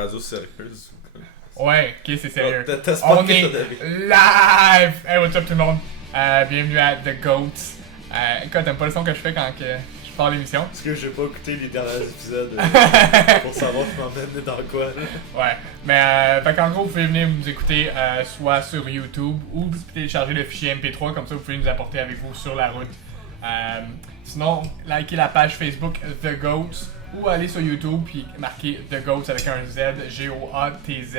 Radio sérieuse. Ouais, ok, c'est sérieux. On est live! Hey, what's up tout le monde? Bienvenue à The Goats. Écoute, t'aimes pas le son que je fais quand je pars l'émission? Parce que j'ai pas écouté les derniers épisodes pour savoir je m'emmène dans quoi. Là. Ouais, mais fait qu'en gros, vous pouvez venir nous écouter soit sur YouTube ou télécharger le fichier MP3, comme ça vous pouvez nous apporter avec vous sur la route. Sinon, likez la page Facebook The Goats ou aller sur YouTube puis marquer The Goats avec un Z, G-O-A-T-Z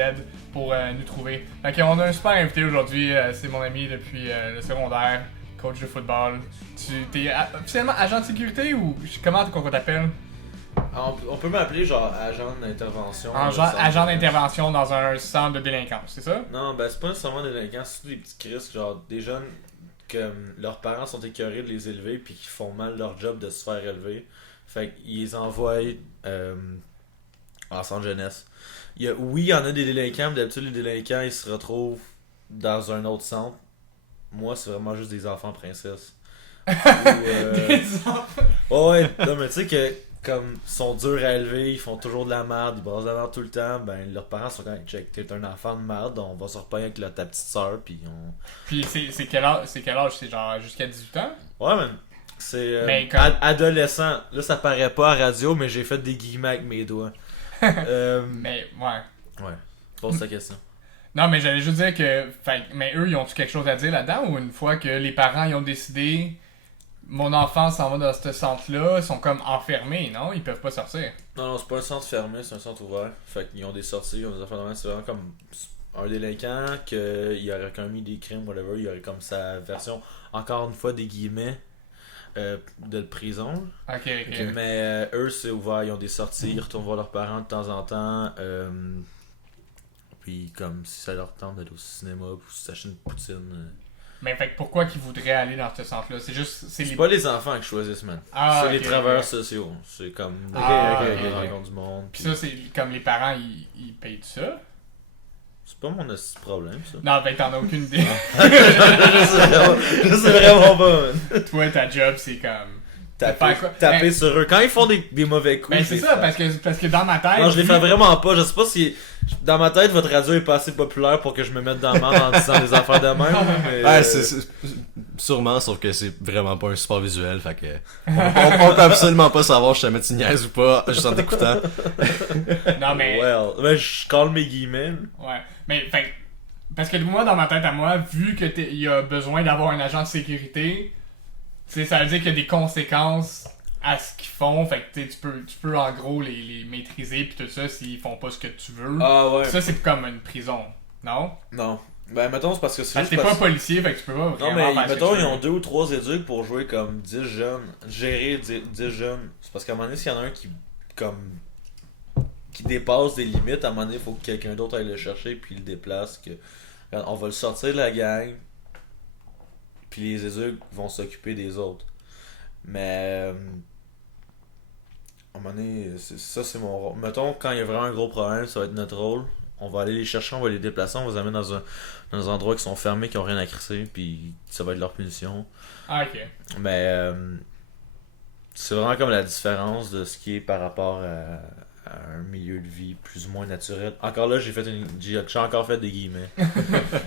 pour nous trouver. Fait on a un super invité aujourd'hui, c'est mon ami depuis le secondaire, coach de football. Tu t'es officiellement agent de sécurité ou comment qu'on t'appelle? On peut m'appeler genre agent d'intervention. Agent d'intervention dans un centre de délinquance, c'est ça? Non, ben c'est pas nécessairement des délinquants, c'est surtout des petits crisques, genre des jeunes que leurs parents sont écœurés de les élever puis qui font mal leur job de se faire élever. Fait qu'ils les envoient en centre jeunesse. Oui, il y en a des délinquants, mais d'habitude les délinquants ils se retrouvent dans un autre centre. Moi, c'est vraiment juste des enfants princesses. Des enfants? Ouais, non, mais tu sais que comme ils sont durs à élever, ils font toujours de la merde, ils brassent de la merde tout le temps, ben leurs parents sont quand même check, t'es un enfant de merde, on va se repogner avec ta petite soeur, puis on... Puis c'est quel âge? C'est genre jusqu'à 18 ans? Ouais, man. C'est comme... adolescent. Là, ça paraît pas à radio, mais j'ai fait des guillemets avec mes doigts. Mais, ouais. Ouais, pose ta question. Non, mais j'allais juste dire que... mais eux, ils ont-tu quelque chose à dire là-dedans? Ou une fois que les parents ils ont décidé... Mon enfant s'en va dans ce centre-là, ils sont comme enfermés, non? Ils peuvent pas sortir. Non, c'est pas un centre fermé, c'est un centre ouvert. Fait qu'ils ont des sorties, ils ont des affaires de même. C'est vraiment comme un délinquant qu'il aurait commis des crimes, whatever. Il aurait comme sa version, encore une fois, des guillemets, de prison. Ok. Mais eux, c'est ouvert, ils ont des sorties, ils retournent voir leurs parents de temps en temps. Puis comme si ça leur tente d'aller au cinéma ou s'acheter une poutine. Mais fait que pourquoi qu'ils voudraient aller dans ce centre-là? C'est pas les enfants qui choisissent, man. C'est les travailleurs sociaux. C'est comme les rencontres du monde. Puis ça, c'est comme les parents, ils payent tout ça? C'est pas mon problème, ça. Non, ben t'en as aucune idée. Je sais vraiment pas, man. Toi, ta job, c'est comme... Taper sur eux. Quand ils font des mauvais coups. Ben c'est ça, parce que dans ma tête... Non, je les fais vraiment pas. Je sais pas si... Dans ma tête, votre radio est pas assez populaire pour que je me mette dans le merde en disant des affaires de même. Mais, ouais, sûrement, sauf que c'est vraiment pas un support visuel, fait que... On peut absolument pas savoir si jamais tu niaises ou pas, juste en t'écoutant. Non, mais... Mais je colle mes guillemets. Ouais, mais parce que moi, dans ma tête à moi, vu que il y a besoin d'avoir un agent de sécurité... ça veut dire qu'il y a des conséquences à ce qu'ils font, fait que tu peux en gros les maîtriser pis tout ça s'ils font pas ce que tu veux. Ah ouais. Ça c'est comme une prison, non? Non. Ben mettons c'est parce que c'est juste t'es pas policier, fait que tu peux pas vraiment non mais mettons ils ont 2 ou 3 éducs pour jouer comme 10 jeunes, gérer 10 jeunes. C'est parce qu'à un moment donné s'il y en a un qui dépasse des limites, à un moment donné il faut que quelqu'un d'autre aille le chercher puis le déplace, que on va le sortir de la gang. Puis les éducs vont s'occuper des autres. Mais à un moment donné, ça c'est mon rôle. Mettons, quand il y a vraiment un gros problème, ça va être notre rôle. On va aller les chercher, on va les déplacer, on va les amener dans un endroit qui sont fermés, qui ont rien à crisser, puis ça va être leur punition. Ah, ok. Mais c'est vraiment comme la différence de ce qui est par rapport à un milieu de vie plus ou moins naturel. Encore là, j'ai encore fait des guillemets.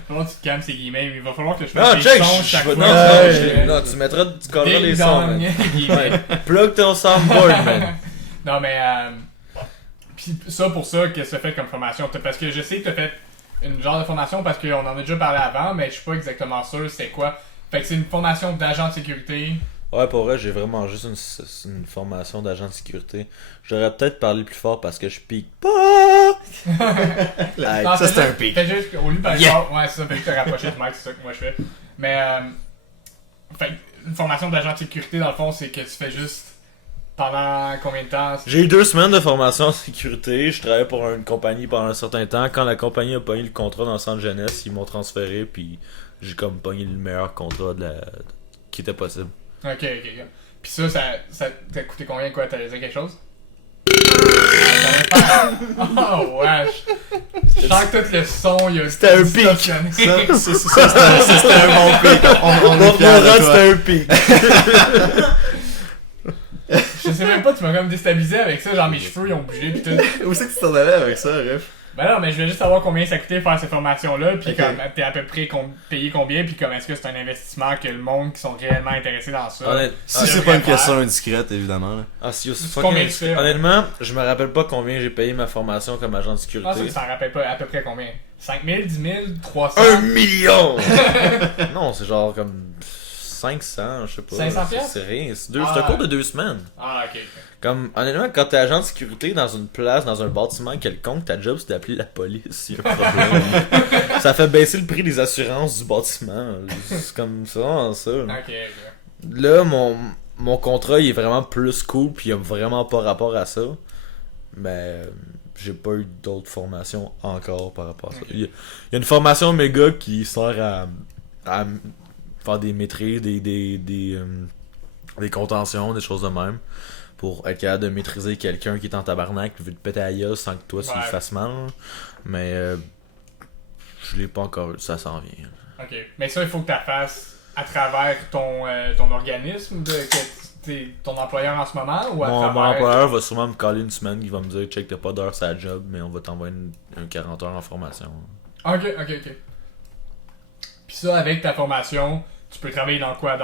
Comment tu te calmes ces guillemets? Il va falloir que je fasse des sons chaque fois. Non, tu colleras les sons, man. Plug ton soundboard, man. Non, mais pis ça, pour ça, qu'est-ce que tu as fait comme formation? Parce que je sais que tu as fait une genre de formation parce qu'on en a déjà parlé avant, mais je suis pas exactement sûr c'est quoi. Fait que c'est une formation d'agent de sécurité. Ouais, pour vrai, j'ai vraiment juste une formation d'agent de sécurité. J'aurais peut-être parlé plus fort parce que je pique pas. Non, ça, c'est un pic. Fait juste, au lieu de parler fort, ouais, c'est ça, fait que te rapprocher du mic, c'est ça que moi je fais. Mais, fait une formation d'agent de sécurité, dans le fond, c'est que tu fais juste pendant combien de temps? J'ai eu 2 semaines de formation en sécurité. Je travaillais pour une compagnie pendant un certain temps. Quand la compagnie a pogné le contrat dans le centre jeunesse, ils m'ont transféré, puis j'ai comme pogné le meilleur contrat qui était possible. Ok. Pis ça t'a coûté combien, quoi? T'allais dire quelque chose? Oh, wesh! Je sens que tout le son, il y a... C'était un pic! Ça, c'était un bon pic! On est fiers de toi. C'était un pic! Je sais même pas, tu m'as comme déstabilisé avec ça, genre mes cheveux ils ont bougé pis tout. Où c'est que tu t'en allais avec ça, Ref? Ben non, mais je voulais juste savoir combien ça coûtait faire ces formations-là, pis Ok. comme t'es à peu près payé combien, pis comme est-ce que c'est un investissement que le monde qui sont réellement intéressés dans ça. Si c'est pas une question indiscrète, évidemment. Là. Ah, si, aussi C'est combien tu fais, ouais? Honnêtement, je me rappelle pas combien j'ai payé ma formation comme agent de Ah, ça, sécurité. ça en rappelle pas à peu près combien? 5 000, 10 000, 300? 1 million! Non, c'est genre comme 500, je sais pas. 500 piastres? C'est rien, c'est Ah. un cours de 2 semaines. Ah, ok. Comme, honnêtement, quand t'es agent de sécurité dans une place, dans un bâtiment quelconque, ta job c'est d'appeler la police s'il y a un problème. Ça fait baisser le prix des assurances du bâtiment. C'est comme ça, ça. Ok. Là, mon contrat il est vraiment plus cool, puis il a vraiment pas rapport à ça. Mais j'ai pas eu d'autres formations encore par rapport à ça. Il y a une formation méga qui sert à faire des maîtrises, des contentions, des choses de même. Pour être capable de maîtriser quelqu'un qui est en tabarnak, qui veut te péter à la gueule sans que toi tu lui fasses mal. Mais je l'ai pas encore eu, ça s'en vient. Ok. Mais ça, il faut que tu la fasses à travers ton organisme, ton employeur en ce moment, ou à Mon travers... employeur va sûrement me caler une semaine, il va me dire check t'as pas d'heure sur la job, mais on va t'envoyer un 40 heures en formation. Ok. Puis ça, avec ta formation, tu peux travailler dans quoi?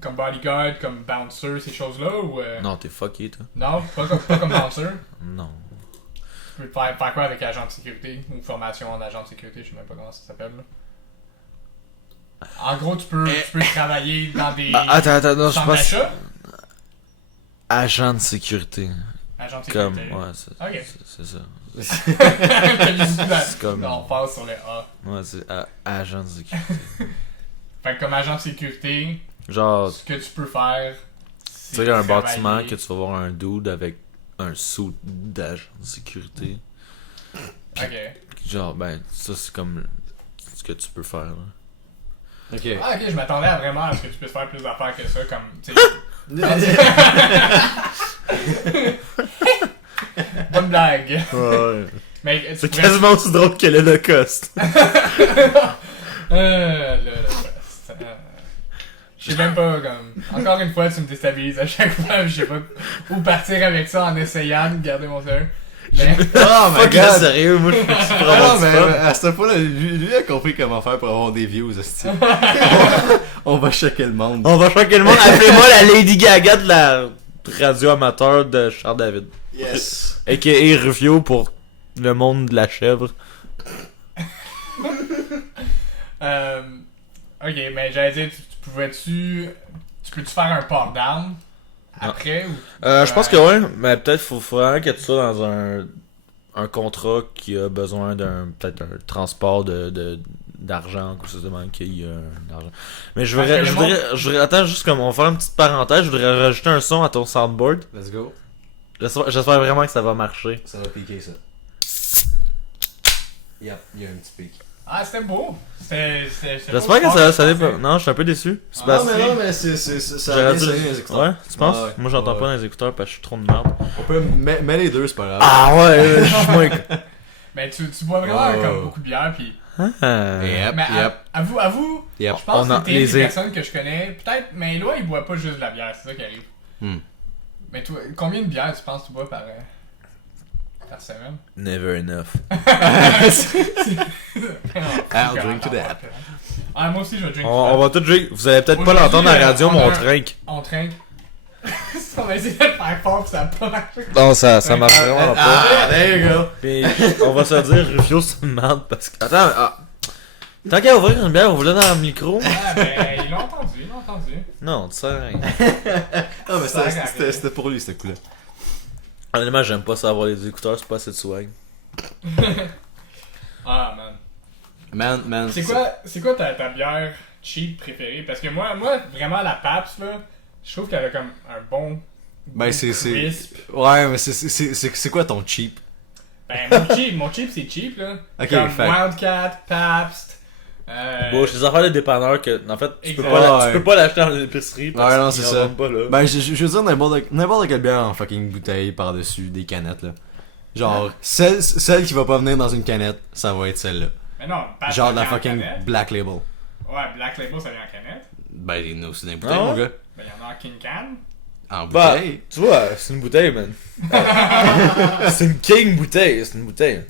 Comme bodyguard, comme bouncer, ces choses-là, ou... Non, t'es fucké toi. Non, pas comme bouncer. Non. Tu peux faire quoi avec agent de sécurité, ou formation en agent de sécurité, je sais même pas comment ça s'appelle, là. En gros, tu peux travailler dans des Attends, non, je centres pense. d'achat. Agent de sécurité. Agent de Comme, sécurité. ouais, Ok. c'est ça. C'est comme- on passe sur le A. Ouais, c'est agent de sécurité. Fait que comme agent de sécurité, Genre, ce que tu peux faire, tu c'est sais, il y a un travailler- bâtiment que tu vas voir un dude avec un suit d'agent de sécurité. Ok. Genre, ben, ça c'est comme ce que tu peux faire là. Ok. Ah, ok, je m'attendais à vraiment à ce que tu puisses faire plus d'affaires que ça, comme, tu sais. Bonne blague. Ouais. Mais tu C'est pourrais- quasiment aussi drôle que l'Holocauste. Je sais même pas, comme... Encore une fois, tu me déstabilises à chaque fois, je sais pas où partir avec ça en essayant de garder mon sérieux. Mais... Oh my Fuck le god! sérieux, moi je suis Ah vraiment non, mais fun. à cette fois-là, lui a compris comment faire pour avoir des views, esti. On va choquer le monde. On va choquer le monde. Appelez-moi la Lady Gaga de la radio amateur de Charles David. Yes! A.K.A. Rufio pour le monde de la chèvre. Ok, mais j'allais dire, tu peux-tu faire un port d'armes après ou... Je pense que ouais, mais peut-être faut vraiment que tu sois dans un contrat qui a besoin peut-être un transport d'argent ou quelque chose de même qu'il y a un argent. Mais je voudrais attends juste comme on va faire une petite parenthèse, je voudrais rajouter un son à ton soundboard. Let's go. J'espère vraiment que ça va marcher. Ça va piquer ça. Yep, il y a un petit pic. Ah, c'était beau! J'espère que ça dépend. Non, je suis un peu déçu. C'est Ah, parce- non, mais ça J'aurais a dû- bien sonné les écouteurs. Ouais, tu penses? Ouais, Moi j'entends ouais. pas dans les écouteurs parce que je suis trop de merde. On peut mettre les deux, c'est pas grave. Ah ouais, je suis moins. Mais tu bois vraiment Oh. comme beaucoup de bière, pis... Ah. Yep, Mais yep, avoue, yep. je pense On a- que t'es les une é- personne que je connais, peut-être, mais Eloi, il boit pas juste de la bière, c'est ça qui arrive. Hmm. Mais toi, combien de bières tu penses que tu bois par semaine? Never enough. I'll drink to that. Ah, moi aussi, je vais drink On va tout drink. Vous allez peut-être pas Aujourd'hui, l'entendre à la radio, on mais a on un- trinque. On trinque. On va essayer de le faire fort, pis ça a pas marché. Non, ça marche vraiment pas. Ah, there you go. Puis on va se dire, Rufio, c'est une merde parce que. Attends, tant qu'à ouvrir une bière, ouvre-la dans le micro. Ah, ben, ils l'ont entendu. Non, tu sais rien. Non, mais Ça a c'était pour lui, ce coup-là. Honnêtement, j'aime pas ça avoir les écouteurs, c'est pas assez de swag. Ah, man. Man. C'est quoi ta bière cheap préférée? Parce que moi, vraiment, la Pabst, là, je trouve qu'elle a comme un bon... Ben, c'est. crisp. Ouais, mais c'est quoi ton cheap? Ben, mon cheap, c'est cheap, là. Ok, comme fait. Wildcat, Pabst... Bon, c'est des affaires de dépanneur que, en fait, tu peux Exact. pas, Ouais. tu peux pas l'acheter dans l'épicerie. parce Ouais, non, qu'ils c'est en ça. vendent pas, là. Ben, je veux dire n'importe quelle bière en fucking bouteille par-dessus des canettes, là. Genre, celle qui va pas venir dans une canette, ça va être celle-là. Mais non, Pabst, Genre ça de la vient en fucking canette. Black Label. Ouais, Black Label, ça vient en canette. Ben, il y en a aussi dans les bouteilles, Ah mon ouais? gars. Ben, il y en a en King Can. En Bah, bouteille. tu vois, c'est une bouteille, man. C'est une king bouteille, c'est une bouteille.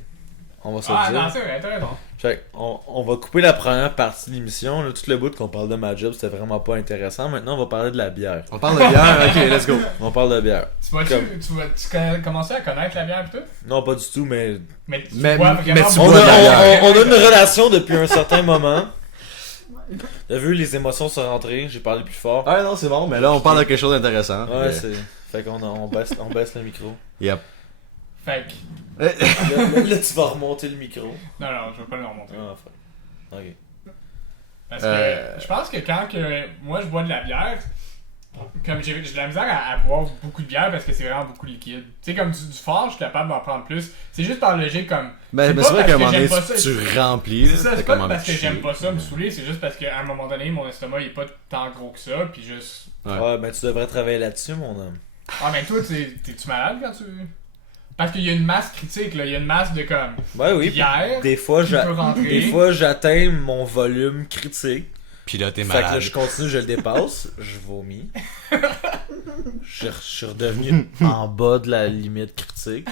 On va se le Ah, dire. non, c'est vrai, t'as raison. Fait on va couper la première partie de l'émission. Là, tout le bout qu'on parle de ma job, c'était vraiment pas intéressant. Maintenant, on va parler de la bière. On parle de bière, ok, let's go. On parle de bière. Tu commençais à connaître la bière pis tout? Non, pas du tout, mais Mais tu Mais- bois mais vraiment tu beaucoup bois de la de bière. on a une relation depuis un certain moment. T'as vu, les émotions sont rentrées, j'ai parlé plus fort. Ouais, non, c'est bon, mais là, on parle de quelque chose d'intéressant. Ouais, c'est. Fait on baisse le micro. Yep. Fait que... Là, tu vas remonter le micro. Non, non, je veux pas le remonter. Ah, fait. Ok. Parce que je pense que quand moi je bois de la bière, comme j'ai de la misère à boire beaucoup de bière parce que c'est vraiment beaucoup liquide. Tu sais, comme du fort, je suis capable d'en prendre plus. C'est juste par logique, comme. Ben, mais pas c'est vrai parce qu'à un que moment donné, j'aime pas ça. tu remplis, C'est ça, t'as c'est comme pas envie parce de que j'aime chier. pas ça me saouler, c'est juste parce qu'à un moment donné, mon estomac il est pas tant gros que ça, puis juste. Ouais, ben tu devrais travailler là-dessus, mon homme. Ah, mais toi, t'es-tu malade quand tu. Parce qu'il y a une masse critique, là, il y a une masse de comme. Ouais, oui. Bière Des fois, qui peut rentrer. des fois, j'atteins mon volume critique. Puis là, t'es Fait que là, malade. je continue, je le dépasse, je vomis. Je suis redevenu en bas de la limite critique.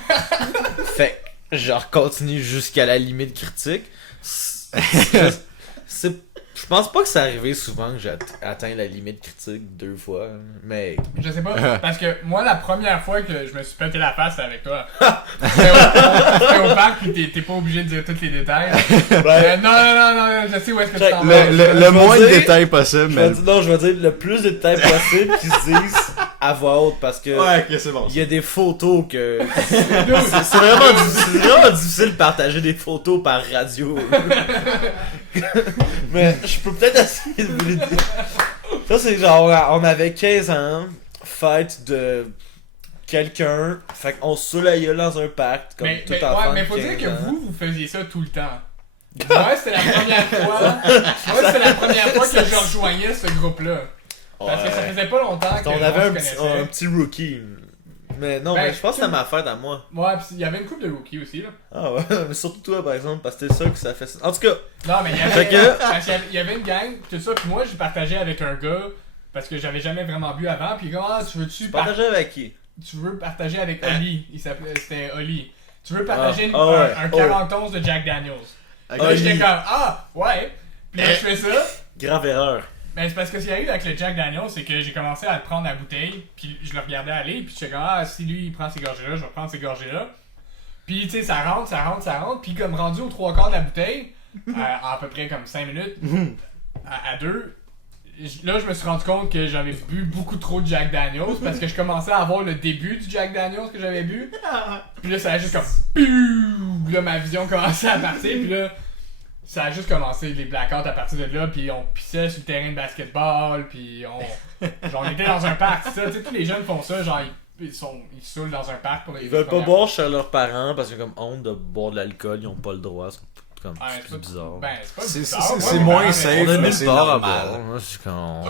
Fait que je continue jusqu'à la limite critique. Je pense pas que c'est arrivé souvent que j'ai atteint la limite critique 2 fois, mais Je sais pas, parce que moi, la première fois que je me suis pété la face, c'était avec toi. C'était au parc, pis t'es pas obligé de dire tous les détails. Non, je sais où est-ce que tu t'en vas. Le moins de dire- détails possible, mais. je vais dire le plus de détails possible qu'ils se disent à voix haute parce que Ouais, ok, c'est bon. il y a des photos que c'est vraiment difficile de partager des photos par radio. Mais je peux peut-être essayer de vous le dire. Ça c'est genre on avait 15 ans, fête de quelqu'un, fait qu'on se saoule la gueule dans un parc comme tout enfant. mais de faut dire 15 que ans. vous faisiez ça tout le temps. Moi, c'était la première fois. Moi, c'était la première fois que je rejoignais ce groupe-là. Parce que ça Ouais. faisait pas longtemps que On on avait se un connaissait. petit rookie. Mais non, Ben, mais je pense que c'était ma fête à moi. Ouais, pis il y avait une couple de rookies aussi, là. Ah ouais, mais surtout toi par exemple, parce que t'es ça que ça fait ça. En tout cas, Non, mais il y Fait avait, que- parce qu'il y avait une gang, tout ça, pis moi, j'ai partagé avec un gars, parce que j'avais jamais vraiment bu avant, pis comment tu veux-tu partager avec qui? tu veux partager avec Oli, c'était Oli. Tu veux partager ouais. un 41 de Jack Daniels. Ok. Là, j'étais comme, ah, ouais. Puis là, je fais ça. Grave erreur. Ben, c'est parce que ce qui arrive avec le Jack Daniels, c'est que j'ai commencé à prendre la bouteille, puis je le regardais aller, puis j'étais comme, ah, si lui il prend ces gorgées-là, je vais prendre ces gorgées-là. Puis, tu sais, ça rentre, puis comme rendu aux 3/4 de la bouteille, en à peu près comme 5 minutes, à 2, là, je me suis rendu compte que j'avais bu beaucoup trop de Jack Daniels, parce que je commençais à avoir le début du Jack Daniels que j'avais bu. Puis là, ça a juste comme, piou! Là, ma vision commençait à partir, puis là, ça a juste commencé les blackouts à partir de là, puis on pissait sur le terrain de basketball, puis on était dans un parc, c'est ça, tu sais, tous les jeunes font ça, genre ils se saoulent dans un parc pour les Ils veulent pas premières- boire chez leurs parents parce qu'ils ont comme honte de boire de l'alcool, ils ont pas le droit, c'est comme Ouais, c'est bizarre. Ben, c'est pas C'est- bizarre, c'est- moi, c'est mes moins parents, safe, On a mais mis c'est le bar à normal. boire. Moi, c'est quand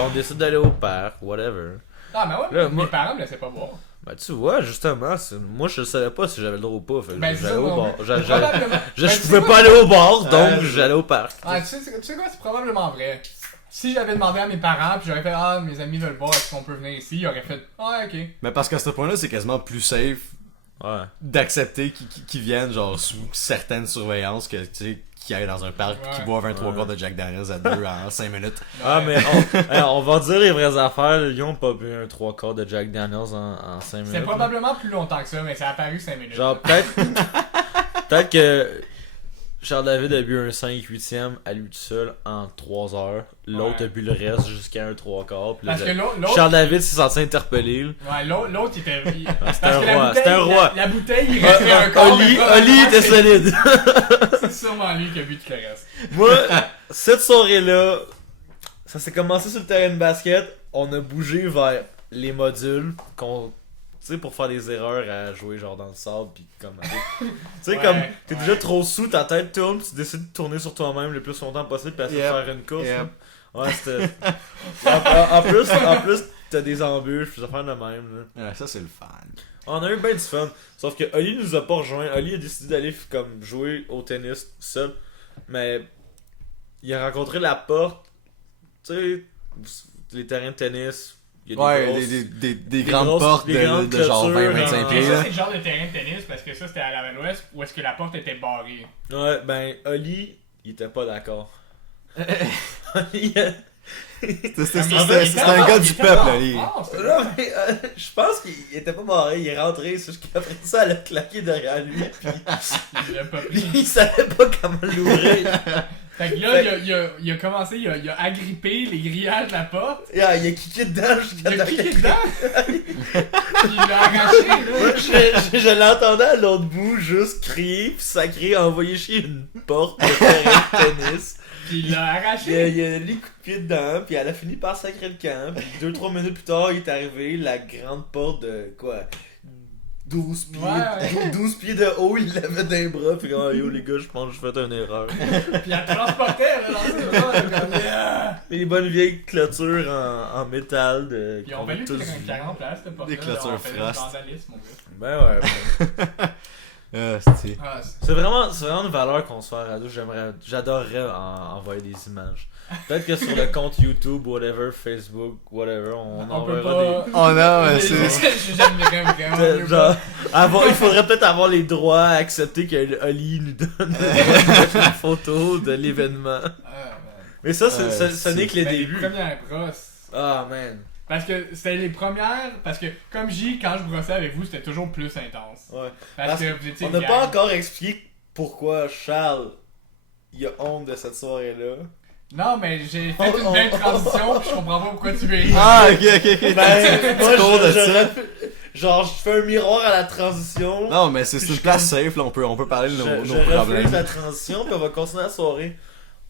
on décide d'aller au parc, whatever. Non, mais ouais, Là, moi- mes parents me laissaient pas boire. Ben tu vois, justement, moi je savais pas si j'avais le droit ou pas, fait que Ben, c'est j'allais ça, au moi, bar. probablement. Je Ben, tu sais pouvais quoi? pas aller au bar, donc Ouais, j'allais au parc. Ah, tu sais quoi, c'est probablement vrai. Si j'avais demandé à mes parents, puis j'aurais fait, ah, mes amis veulent boire, est-ce qu'on peut venir ici, ils auraient fait, ah, ok. Mais parce qu'à ce point-là, c'est quasiment plus safe Ouais. d'accepter qu'ils viennent genre sous certaines surveillances que tu sais qui aillent dans un parc pis qui Ouais. boivent un 3/4 de Jack Daniels à 2 en 5 minutes. Ah, mais on va dire les vraies affaires. Ils ont pas bu un 3/4 de Jack Daniels en 5 minutes. C'est probablement plus longtemps que ça, mais ça a apparu 5 minutes. Genre, peut-être que Charles-David a bu un 5/8e à lui tout seul en 3 heures. L'autre Ouais. a bu le reste jusqu'à un 3/4. Puis là, Parce que l'autre, Charles-David s'est senti interpellé. là. ouais, l'autre, il était. Parce un que la roi, bouteille, c'était un roi. La bouteille, il restait un quart. mais Oli probablement était c'est- solide. C'est sûrement lui qui a bu tout le reste. Moi, cette soirée-là, ça s'est commencé sur le terrain de basket. On a bougé vers les modules tu sais, pour faire des erreurs à jouer genre dans le sable pis comme tu sais Ouais, comme t'es ouais. déjà trop sous, ta tête tourne, tu décides de tourner sur toi-même le plus longtemps possible pis essayer de Yep. faire une course. Yep. là. Ouais, c'était en plus t'as des embûches, pis ça fait de même là. Ouais, ça c'est le fun. On a eu ben du fun, sauf que Oli nous a pas rejoint. Oli a décidé d'aller comme jouer au tennis seul, mais il a rencontré la porte, tu sais, les terrains de tennis, Il y a Ouais, grosses- des grandes grosses- portes des grandes de genre clôtures, 20-25 Mais pieds, ça, là. c'est le genre de terrain de tennis parce que ça, c'était à la Val-Ouest où est-ce que la porte était barrée. Ouais, ben, Oli, il était pas d'accord. Oli, C'est un gars du peuple, là. lui. non, mais je pense qu'il était pas barré, il est rentré, c'est juste qu'après ça, elle a claqué derrière lui, puis il savait pas comment l'ouvrir. Fait que là, il a commencé, il a agrippé les grillages de la porte, Il a kické dedans jusqu'à il a temps cliqué qu'il- dedans, puis il l'a arraché, Moi, là. je l'entendais à l'autre bout juste crier pis sacrer, envoyer chier une porte de terrain de tennis. Puis il l'a arraché. Il a mis coup de pied dedans, puis elle a fini par sacrer le camp. Puis 2-3 minutes plus tard, il est arrivé, la grande porte de quoi 12 pieds, Ouais. 12 pieds de haut, il l'avait d'un bras. Puis oh yo les gars, je pense que j'ai fait une erreur. Puis elle transportait, elle a lancé le bras, elle a comme, yeah. Les bonnes vieilles clôtures en métal de. Puis on qu'on va a lui tous faire vues. 40 places, cette porte-là. Des clôtures On fait du Frost. vandalisme, mon gars. Ben ouais. C'est... Ah, C'est vraiment une valeur qu'on se fait à radio. J'adorerais envoyer des images. Peut-être que sur le compte YouTube, whatever, Facebook, whatever, on on peut enverra pas. Oh non, mais c'est... des. J'aimerais vraiment mieux pas. Genre, il faudrait peut-être avoir les droits à accepter que Oli nous donne une photo de l'événement. Ah, man. Mais ça, ce n'est que les Ben, les débuts. premières brosses. Ah man. Parce que c'était les premières. Parce que, comme J, quand je brossais avec vous, c'était toujours plus intense. Ouais. Parce que vous étiez. On n'a une pas gang. encore expliqué pourquoi Charles il a honte de cette soirée-là. Non, mais j'ai fait une belle transition, pis je comprends pas pourquoi tu veux rire. Ah, ok. Ben, moi, cours de ça. genre, je fais un miroir à la transition. Non, mais c'est Puis une je place safe, là, on peut parler de je nos refuse problèmes. la transition, puis on va continuer la soirée.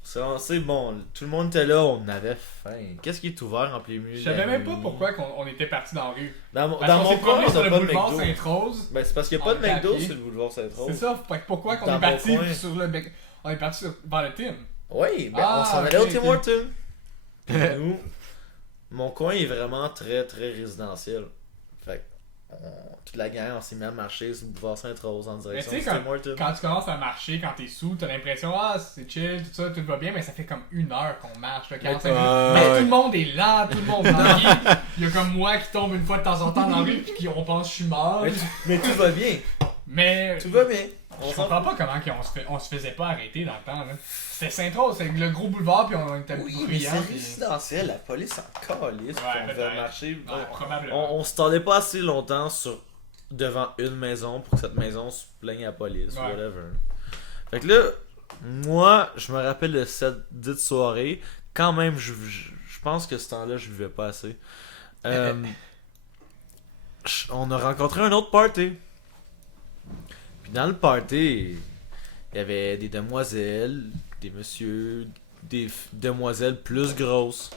C'est bon, tout le monde était là, on avait faim. Qu'est-ce qui est ouvert en plein milieu? Je de la savais même pas nuit? pourquoi on était parti dans la rue. Dans Parce qu'on mon s'est coin, promené on sur n'a le pas de boulevard McDo. Sainte-Rose. Ben, c'est parce qu'il n'y a On pas de était à McDo pied. sur le boulevard Sainte-Rose. C'est ça, fait que pourquoi qu'on Dans est parti mon coin. sur le on est parti vers le Tim. Oui, ben Ah, on s'en allait ok, au Tim ok. Hortons. Puis nous, mon coin est vraiment très très résidentiel. Fait que toute la gang, on s'est mis à marcher sur le boulevard Sainte-Rose en direction Mais du tu sais, Tim Hortons. Quand tu commences à marcher, quand t'es sous, t'as l'impression, ah, c'est chill, tout ça, tout va bien, mais ça fait comme 1 heure qu'on marche, là, 45 minutes. Mais ouais. tout le monde est lent, tout le monde languit. Il y a comme moi qui tombe une fois de temps en temps dans la rue, puis qui on pense que je suis mort. Mais tout va bien. Mais Tout va bien. On je s'en comprends pas comment on se faisait pas arrêter dans le temps. Là. C'était Sainte-Rose, c'est le gros boulevard, puis on était Oui, mais bruyants. c'est puis- résidentiel, la police en calisse, Ouais, on devait peut-être. marcher. Ouais, probablement. On se tardait pas assez longtemps devant une maison pour que cette maison se plaigne à la police, Ouais. whatever. Fait que là, moi, je me rappelle de cette dite soirée. Quand même, je pense que ce temps-là, je vivais pas assez. On a rencontré un autre party. Puis dans le party, il y avait des demoiselles, des messieurs, des demoiselles plus grosses.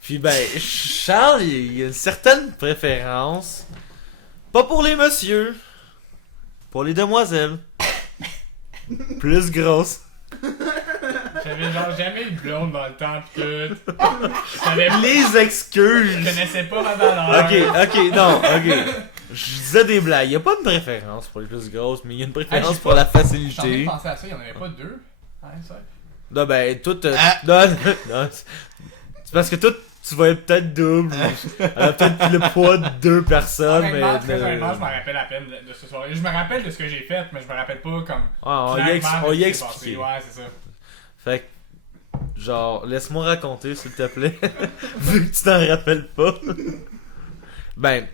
Puis ben, Charles, il a une certaine préférence. Pas pour les messieurs. Pour les demoiselles. Plus grosses. J'avais genre jamais eu de blonde dans le temps, pis tout. Je savais pas, Les je excuses. connaissais pas ma valeur. Ok, non, ok. Je disais des blagues. Il n'y a pas de préférence pour les plus grosses, mais il y a une préférence j'ai pour pas- la Je suis en train de facilité. penser à ça, il y en avait pas deux. Ouais, ça. Non, ben, tout. Ah. Non, c'est parce que toi, tu vas être peut-être double. Elle a peut-être le poids de 2 personnes, mais. Honnêtement, très honnêtement, je me rappelle à peine de ce soir. Je me rappelle de ce que j'ai fait, mais je me rappelle pas comme. Ah, on y a clairement de ce qui s'est passé. expliqué. Ouais, c'est ça. Fait que, genre, laisse-moi raconter, s'il te plaît. Vu que tu t'en rappelles pas. Ben,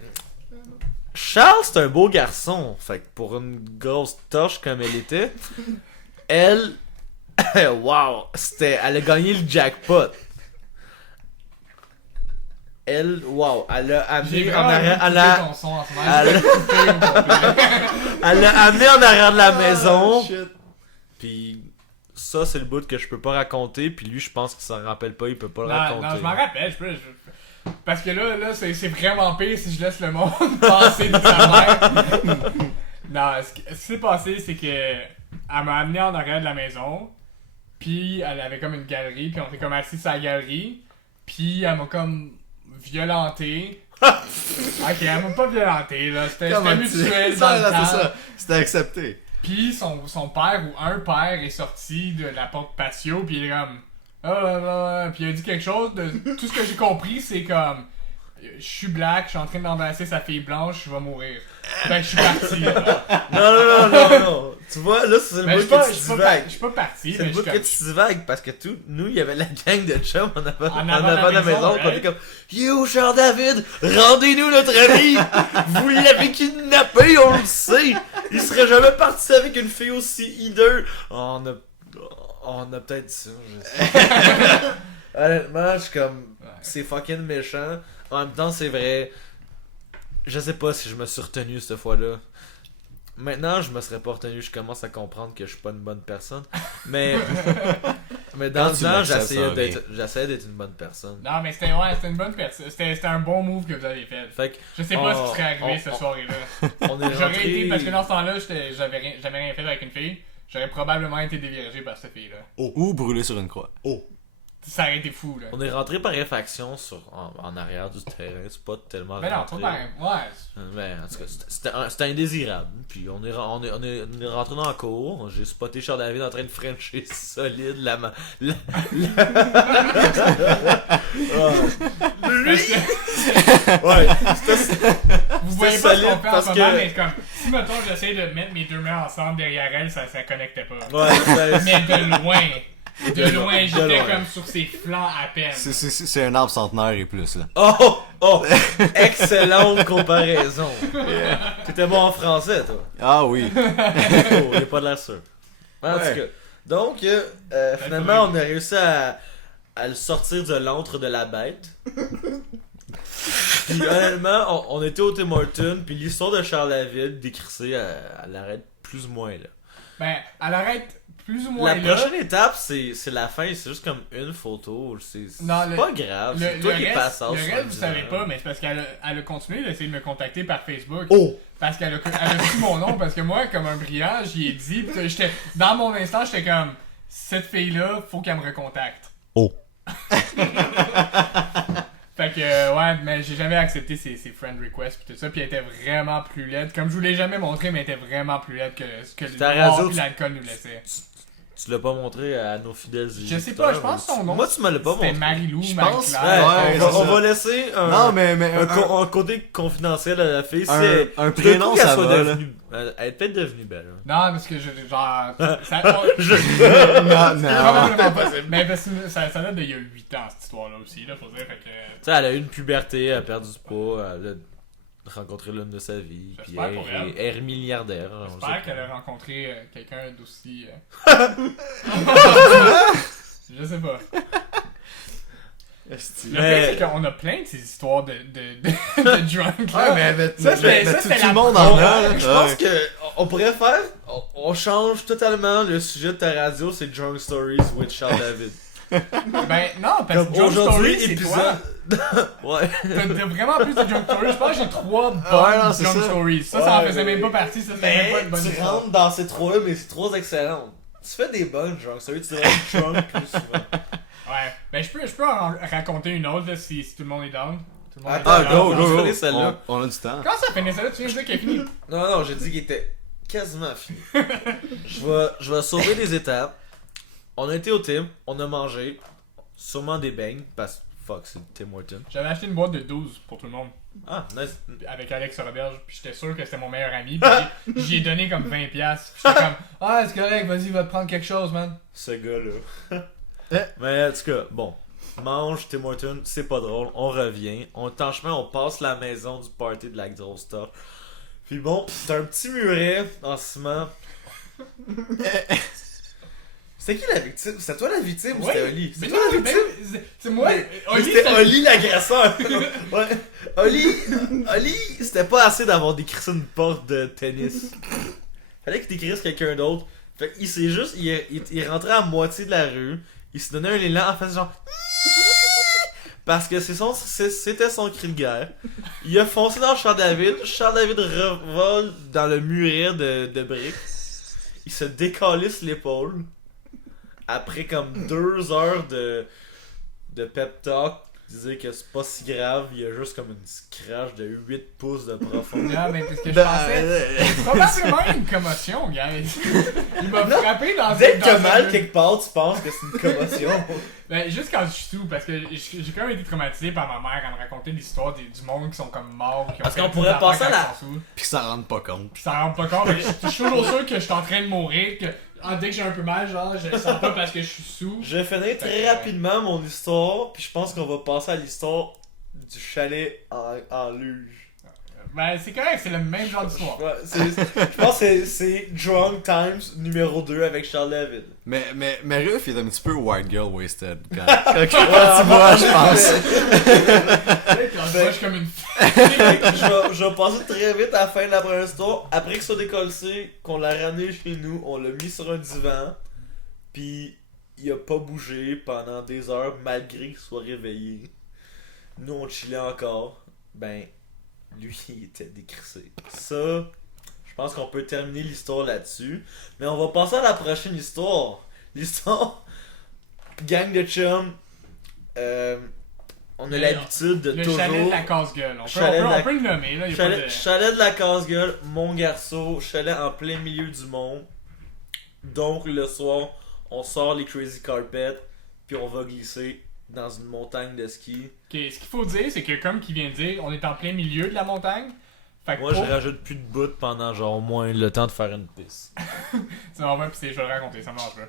Charles, c'est un beau garçon. Fait que pour une grosse torche comme elle était, elle. Wow! Elle a gagné le jackpot. Elle, wow! Elle a amené J'ai en arrière. vraiment coupé ton son en ce moment. elle- J'ai coupé au complet. Elle l'a amené en arrière de la maison. Ah, shit. Puis ça, c'est le bout que je peux pas raconter. Puis lui, je pense qu'il s'en rappelle pas, il peut pas le raconter. Non, je m'en rappelle. Parce que là c'est vraiment pire si je laisse le monde passer de sa mère. Non, ce qui s'est passé, c'est que elle m'a amené en arrière de la maison. Puis elle avait comme une galerie. Puis on était comme assis sur la galerie. Puis elle m'a comme violenté. Ok, elle m'a pas violenté, là. C'était Comment mutuel tu... dans Ça, le là, temps. c'est ça. C'était accepté. Puis son père ou un père est sorti de la porte patio, puis il est comme. Ah, puis il a dit quelque chose de. Tout ce que j'ai compris, c'est comme. je suis black, je suis en train d'embrasser sa fille blanche, je vais mourir. Fait que je suis parti. Là. Non. Tu vois, là, c'est le Ben, bout que tu divagues. je suis pas parti, C'est mais le je bout suis que comme... tu divagues parce que nous, il y avait la gang de chums en avant, En en avant avant de la maison. On était comme Yo, Charles David, rendez-nous notre ami. Vous l'avez kidnappé, on le sait. Il serait jamais parti avec une fille aussi hideux. On a peut-être dit ça, je sais. Honnêtement, je suis comme. C'est fucking méchant. En même temps, c'est vrai. Je sais pas si je me suis retenu cette fois-là. Maintenant, je me serais pas retenu. Je commence à comprendre que je suis pas une bonne personne. Mais dans Quand le tu temps, l'acceptes, j'essayais d'être une bonne personne. Non, mais c'était une bonne personne. C'était un bon move que vous avez fait. Fait que Je sais pas ce qui serait arrivé cette soirée-là. on est J'aurais été, parce que rentré. dans ce temps-là, j'avais rien fait avec une fille. J'aurais probablement été dévirgé par cette fille-là. Ou brûlé sur une croix. Ça aurait été fou, là. On est rentré par réfaction en arrière du terrain. C'est pas tellement Mais non, rentré. pas pareil. Ouais. Mais en tout cas, c'était indésirable. Puis on est rentré dans la cour. J'ai spoté Charles David en train de frencher solide Parce que Ouais, vous voyez pas ce solide qu'on fait en parce ce moment, que- mais comme, si mettons j'essaie de mettre mes deux mains ensemble derrière elle, ça connectait pas. Ouais, Mais de loin. De loin, j'étais loin. comme sur ses flancs à peine. C'est un arbre centenaire et plus, là. Oh! Excellente comparaison. T'étais bon en français, toi. Ah oui. Oh, il pas de la sûr. En Ouais. tout cas, donc, finalement, on a réussi à le sortir de l'antre de la bête. Puis honnêtement, on était au Tim Hortons, puis l'histoire de Charles David décrissée, elle arrête plus ou moins là. Ben, elle arrête plus ou moins La là. prochaine étape, c'est la fin, c'est juste comme une photo. C'est Non, le- pas grave. C'est toi qui passes Le reste, vous savez pas, mais c'est parce qu'elle a continué d'essayer de me contacter par Facebook. Oh! Parce qu'elle a pris mon nom, parce que moi, comme un brillant, j'y ai dit, pis j'étais, dans mon instant, j'étais comme, cette fille-là, faut qu'elle me recontacte. Oh. Fait que, ouais, mais j'ai jamais accepté ses friend requests pis tout ça, pis elle était vraiment plus laide. Comme je vous l'ai jamais montré, mais elle était vraiment plus laide que ce que le Ta noir radio, pis tu- l'alcool nous laissait. Tu l'as pas montré à nos fidèles Je sais pas, je pense que son nom, Moi, tu me l'as pas c'était montré. Marie-Lou, Je Marie-Claire. pense, Ouais, ouais, on, c'est on ça. va laisser Non, mais un côté confidentiel à la fille. un C'est prénom, tout d'un coup qu'elle ça soit va, là. devenue. Elle est peut-être devenue belle. Hein. Non, parce que genre, ça, Non, non. probablement pas. Mais parce que ça date d'il y a 8 ans, cette histoire-là aussi, là, faut dire, fait que... Tu sais, elle a eu une puberté, elle a perdu du poids, elle a rencontré l'homme de sa vie. Puis J'espère pour elle. elle est milliardaire. on le J'espère sait qu'elle pas. a rencontré quelqu'un d'aussi... Je sais pas. Le Mais- pire, c'est qu'on a plein de ces histoires de drunk, là. Ça, c'était tout la le monde en On- a, là. Je pense que on pourrait faire. On change totalement le sujet de ta radio, c'est Drunk Stories with Charles David. Ben, non, parce Comme que Drunk aujourd'hui, Story, c'est toi. Ouais. T'as vraiment plus de Drunk Stories. Je pense que j'ai 3 bonnes non, c'est Drunk ça. Stories. Ça en Ouais, faisait mais- même pas partie. Ça, c'était même pas une bonne tu histoire. rentres dans ces trois-là, mais c'est trois excellentes. Tu fais des bonnes Drunk Stories, tu devrais être drunk plus souvent. Ouais. Ben, je peux en raconter une autre, là, si tout le monde est down. Tout le monde est Attends, down. go, go. Celle-là. On a du temps. Quand ça finit celle-là, tu viens de dire qu'elle est finie. Non, j'ai dit qu'il était quasiment fini. je vais sauver des étapes. On a été au Tim, on a mangé, sûrement des beignes, parce que fuck, c'est Tim Hortons. J'avais acheté une boîte de 12 pour tout le monde. Ah, nice. Avec Alex Roberge, puis j'étais sûr que c'était mon meilleur ami, puis j'y ai donné comme 20$. Puis j'étais comme, ah, c'est correct, vas-y, va te prendre quelque chose, man. Ce gars-là. Mais en tout cas, bon. Mange Tim Hortons, c'est pas drôle, on revient. On est en chemin, on passe la maison du party de la grosse torche. Puis bon, c'est un petit muret en ciment. C'était qui la victime? C'était toi la victime ou c'était Oli? Mais C'est non, toi la mais victime? c'est moi. Oli, C'était Oli l'agresseur. Ouais. Oli, c'était pas assez d'avoir décrissé une porte de tennis. Fallait qu'il décrisse quelqu'un d'autre. Fait qu'il s'est juste. Il rentrait à moitié de la rue. Il se donnait un élan en faisant genre. Parce que c'était son cri de guerre. Il a foncé dans Charles David. Charles David revole dans le muret de briques. Il se décalisse l'épaule. Après comme 2 heures de pep talk disait que c'est pas si grave, il y a juste comme une scratch de 8 pouces de profondeur. Non, mais parce que je pensais. C'est probablement une commotion, gars. Il m'a frappé dans Dès que t'as dans mal un- quelque part, tu penses que c'est une commotion. Ben, juste quand je suis sous, parce que j'ai quand même été traumatisé par ma mère à me raconter l'histoire du monde qui sont comme morts. Qui ont Parce fait qu'on des pourrait affaires passer à quand la- ils sont sous. Pis ça rend pas compte. Puis ça rend pas compte, mais je suis toujours sûr que je suis en train de mourir, que dès que j'ai un peu mal, genre, je le sens pas parce que je suis sous. Je vais finir très rapidement mon histoire, puis je pense qu'on va passer à l'histoire du chalet en luge. Ben, c'est correct, c'est le même genre d'histoire. Ouais, je pense que c'est Drunk Times numéro 2 avec Charles David. Mais Ruff il est un petit peu white girl wasted quand tu vois, je pense. Quand je suis comme une Je vais passer très vite à la fin de la première histoire. Après qu'il soit décollé, qu'on l'a ramené chez nous, on l'a mis sur un divan, puis il a pas bougé pendant des heures malgré qu'il soit réveillé. Nous on chillait encore. Ben, lui il était décrissé. Ça, je pense qu'on peut terminer l'histoire là-dessus. Mais on va passer à la prochaine histoire. L'histoire gang de chums. On a l'habitude de le toujours. chalet de la casse-gueule. Chalet de la- On peut le nommer, là. Y a pas Chalet, de... chalet de la casse-gueule, mon garçon, chalet en plein milieu du monde. Donc le soir, on sort les crazy carpets, puis on va glisser dans une montagne de ski. Ok, ce qu'il faut dire, c'est que comme qu'il vient de dire, on est en plein milieu de la montagne. Fait que Moi, pour- je rajoute plus de bouts pendant genre au moins le temps de faire une piste. Ça m'en va, pis je vais le raconter, ça marche pas.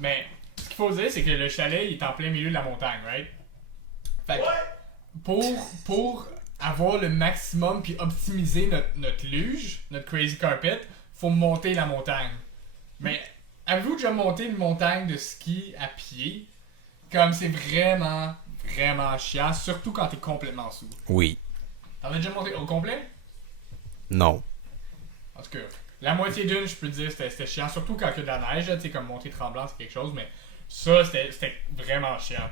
Mais ce qu'il faut dire, c'est que le chalet il est en plein milieu de la montagne, right? Fait que pour avoir le maximum puis optimiser notre luge, notre crazy carpet, faut monter la montagne. Mais avez-vous déjà monté une montagne de ski à pied? Comme c'est vraiment, vraiment chiant, surtout quand t'es complètement sous. Oui. T'en as déjà monté au complet? Non. En tout cas, la moitié d'une, je peux te dire, c'était chiant. Surtout quand il y a de la neige, tu sais, comme montée tremblante, c'est quelque chose, mais ça, c'était vraiment chiant.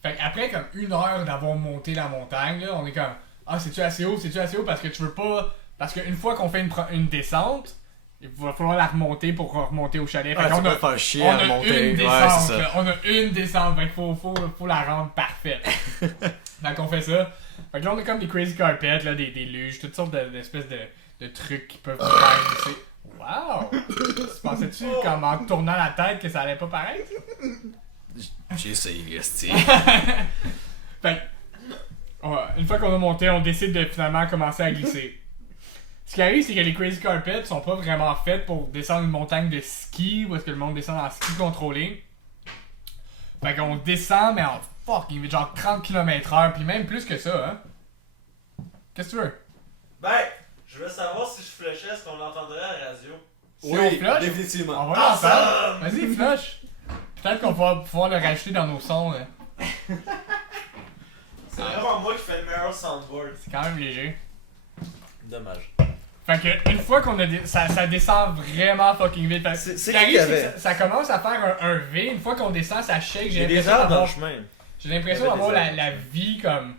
Fait qu'après, comme 1 heure d'avoir monté la montagne, là, on est comme, ah, c'est-tu assez haut, parce que tu veux pas. Parce qu'une fois qu'on fait une descente, il va falloir la remonter pour remonter au chalet. Fait Ah, qu'on tu a- peux faire chier on à a monter. une Ouais, descente, c'est ça. là. On a une descente, fait qu'il faut la rendre parfaite. Fait qu'on fait ça. Fait que là, on a comme des crazy carpets, là, des luges, toutes sortes d'espèces de trucs qui peuvent faire glisser. Wow! Tu pensais-tu, comme en tournant la tête, que ça allait pas paraître? J'ai essayé, esti. Fait que, une fois qu'on a monté, on décide de finalement commencer à glisser. Ce qui arrive, c'est que les crazy carpets sont pas vraiment faits pour descendre une montagne de ski, où est-ce que le monde descend en ski contrôlé. Fait qu'on descend, mais en fucking vite, genre 30 km/h, puis même plus que ça, hein. Qu'est-ce que tu veux? Ben, je veux savoir si je flushais, est-ce qu'on l'entendrait à la radio? Si on flush, définitivement. on va l'entendre. Vas-y, flush. Peut-être qu'on va pouvoir le rajouter dans nos sons, hein. C'est vraiment moi qui fais le meilleur soundboard. C'est quand même léger. Dommage. Fait que une fois qu'on a ça descend vraiment fucking vite. Fait que C'est ce qui qui arrive, qui c'est avait? que ça commence à faire un V. Une fois qu'on descend, ça shake. Il y a des arbres dans le chemin. J'ai l'impression Il y avait d'avoir des la arbres. vie comme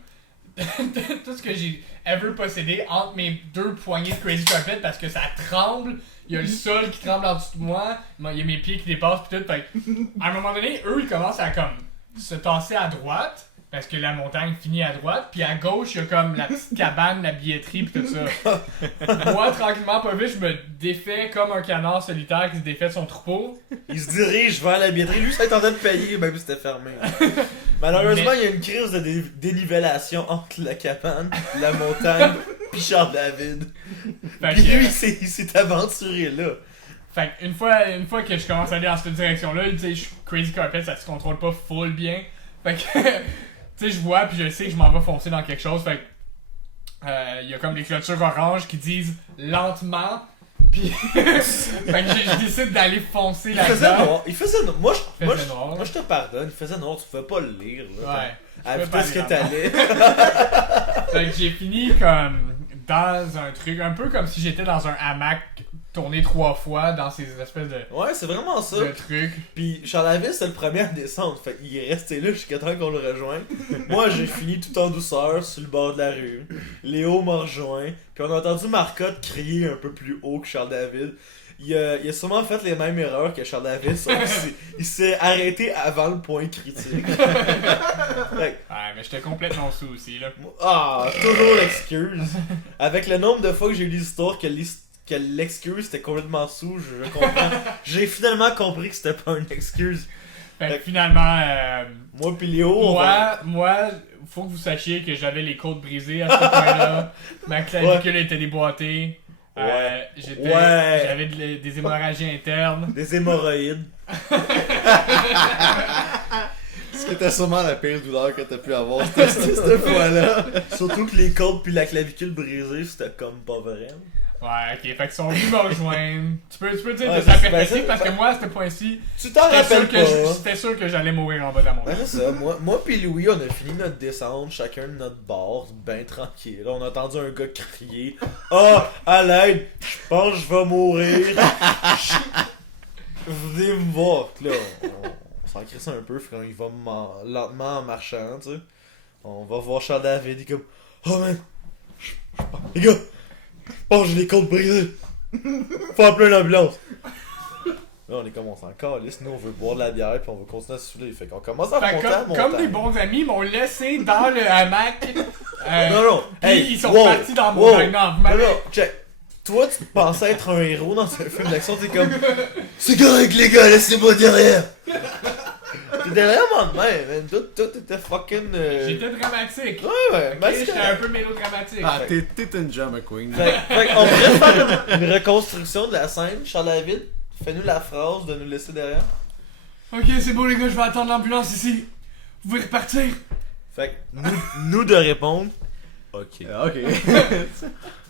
tout ce que j'ai ever possédé entre mes deux poignées de crazy carpet parce que ça tremble. Il y a le sol qui tremble en dessous de moi. Il y a mes pieds qui dépassent pis tout. Fait que, à un moment donné, eux ils commencent à comme se tasser à droite. Parce que la montagne finit à droite, puis à gauche, il y a comme la petite cabane, la billetterie, pis tout ça. Moi, tranquillement, pas vite, je me défais comme un canard solitaire qui se défait de son troupeau. Il se dirige vers la billetterie. Lui, ça est en train de payer, même si c'était fermé. Malheureusement, il y a une crise de dénivellation entre la cabane, la montagne, puis Charles David. Fait Puis que, lui, il s'est aventuré là. fait que une fois que je commence à aller dans cette direction-là, tu sais, crazy carpet, ça se contrôle pas full bien. Fait que, tu sais, je vois, puis je sais que je m'en vais foncer dans quelque chose. Fait que, il y a comme des clôtures oranges qui disent lentement. Puis, fait que je décide d'aller foncer Il faisait là-dedans. noir. Il faisait noir. Moi, Il moi, faisait noir. moi, je te pardonne. Il faisait noir. Tu pouvais pas le lire. Là, Ouais. à la je pouvais vitesse pas que lire t'allais. Fait que j'ai fini comme dans un truc, un peu comme si j'étais dans un hamac tourné 3 fois dans ces espèces de Ouais, c'est vraiment ça. trucs. Puis Charles David, c'est le premier à descendre. Fait qu'il est resté là jusqu'à temps qu'on le rejoigne. Moi, j'ai fini tout en douceur sur le bord de la rue. Léo m'a rejoint. Puis on a entendu Marcotte crier un peu plus haut que Charles David. il a sûrement fait les mêmes erreurs que Charles David, sauf il s'est arrêté avant le point critique. Fait Ouais, mais j'étais complètement sous aussi, là. toujours l'excuse. Avec le nombre de fois que j'ai lu l'histoire que l'excuse était complètement sous, je comprends. J'ai finalement compris que c'était pas une excuse. Fait que finalement, Moi pis Léo, moi, faut que vous sachiez que j'avais les côtes brisées à ce point-là. Ma clavicule était déboîtée. J'avais des hémorragies internes. des hémorroïdes. Ce qui était sûrement la pire douleur que t'as pu avoir cette fois-là. Surtout que les côtes puis la clavicule brisée, c'était comme pas vrai. Ouais, ok, fait qu'ils sont venus me rejoindre. Tu peux dire Ouais, de ta c'est- perspective ben, parce que ben- moi, à ce point-ci, Tu t'en rappelles pas. j'étais sûr que j'allais mourir en bas de la Ben montagne. c'est ça, moi pis Louis, on a fini notre descente, chacun de notre bord, ben tranquille. Là, on a entendu un gars crier « Ah, à l'aide, je pense que je vais mourir. Venez me voir. » Là, on s'en crisse un peu, quand il va lentement en marchant, tu sais. On va voir Charles David, il est comme « Oh man, les gars, je pense que j'ai les côtes brisées. Faut appeler une ambulance. » Là, on est comme, on s'en calisse, nous on veut boire de la bière puis on veut continuer à se saouler. Fait qu'on commence à Fait monter que à comme des bons amis, ils m'ont laissé dans le hamac. Non, Puis ils sont wow, partis dans mon wow. montagne. Non, vous m'avez... Non, check. Toi, tu pensais être un héros dans un film d'action, t'es comme c'est correct les gars, laissez-moi derrière. T'es derrière moi de même, man. Toi, t'étais fucking. J'étais dramatique. Ouais, Ok, j'étais un peu mélodramatique. Ah, t'es une drama queen. Fait qu'on pourrait faire une reconstruction de la scène. Charles David, fais-nous la phrase de nous laisser derrière. Ok, c'est beau les gars, je vais attendre l'ambulance ici. Vous pouvez repartir. Fait que nous de répondre. Ok. Ok.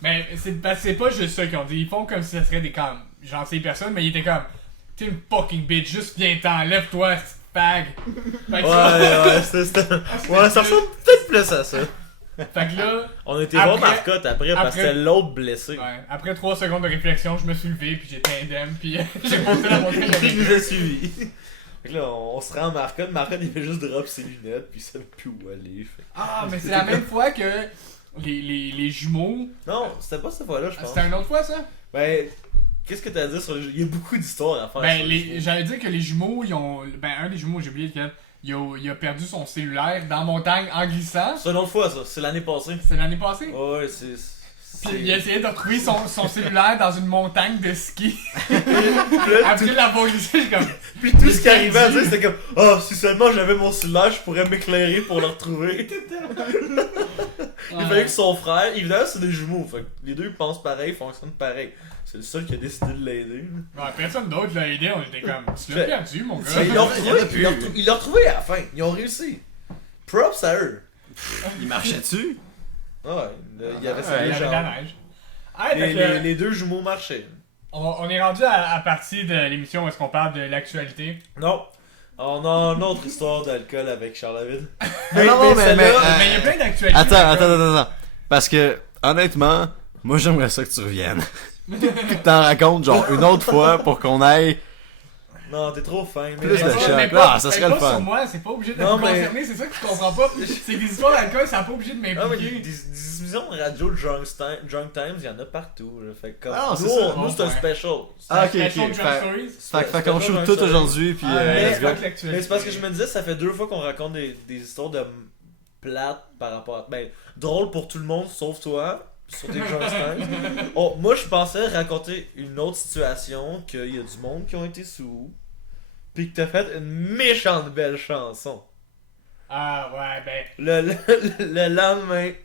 Mais c'est pas juste ça qu'ils ont dit. Ils font comme si ça serait des comme gentilles personnes, mais ils étaient comme t'es une fucking bitch, juste viens-t'en, lève-toi, petite fag. Fait que Ouais, ouais, ça ressemble peut-être plus à ça. Fait que là, On était Après- voir Marcotte après parce que après- c'était l'autre blessé. ouais, après 3 secondes de réflexion, je me suis levé puis j'étais indemne puis j'ai monté la montagne Il avec nous eux. a suivis. Fait que là, on se rend à Marcotte. Marcotte, il fait juste drop ses lunettes, puis il savait plus où aller. Fait. Ah, mais c'est la même fois que les jumeaux. Non, c'était pas cette fois-là, je pense. C'était une autre fois ça? Ben, qu'est-ce que t'as à dire sur les jeux? Il y a beaucoup d'histoires à faire. Ben, sur les jeux. j'allais dire que les jumeaux, ils ont. Ben, un des jumeaux, j'ai oublié lequel. Il a perdu son cellulaire dans la montagne en glissant. C'est une autre fois, ça. C'est l'année passée. C'est l'année passée. Ouais, c'est. Puis il a essayé de retrouver son cellulaire dans une montagne de ski. Puis là, Après l'avoir glissé, j'ai comme. puis tout ce qui arrivait à dire, c'était comme ah, si seulement j'avais mon cellulaire, je pourrais m'éclairer pour le retrouver. Il fallait que son frère, évidemment, c'est des jumeaux. Fait que les deux pensent pareil, fonctionnent pareil. C'est le seul qui a décidé de l'aider. Ouais, personne d'autre l'a aidé, on était comme. Tu l'as Fait- perdu, mon gars. Mais ils l'ont Il y en a retrouvé, plus. ils l'ont retrouvé à la fin. Ils ont réussi. Props à eux. Il marchait dessus? Ouais, il y avait Il ses y deux avait de jambes. la neige. Ah, fait que, Les deux jumeaux marchaient. on est rendu à partie de l'émission où est-ce qu'on parle de l'actualité. Non. On a une autre histoire d'alcool avec Charles David. Non, mais- celle-là- Mais il y a plein d'actualités. Attends. Parce que, honnêtement, moi j'aimerais ça que tu reviennes. Puis que t'en racontes genre une autre fois pour qu'on aille. Non, t'es trop fin. Plus de mais- choc. Mais Ah, ça serait pas le fun. sur moi, c'est pas obligé de Non, me mais- concerner, c'est ça que tu comprends pas. C'est que des histoires d'alcool, ça n'a pas obligé de Ah, mais m'impliquer. des émissions de radio de Drunk Times, il y en a partout. Là. Fait que comme, Ah, c'est nous, ça. nous, c'est un Ouais. special. Ah, ok, Special ok. Drunk Stories. Fait qu'on shoot tout aujourd'hui, puis mais- let's go. Mais c'est parce que je me disais, ça fait 2 fois qu'on raconte des histoires de plates par rapport à. Ben, drôle pour tout le monde, sauf toi, sur tes Drunk Times. Oh, moi, je pensais raconter une autre situation, qu'il y a du monde qui ont été sous, pis que t'as fait une méchante belle chanson. Ah ouais, ben. Le lendemain, Ouais.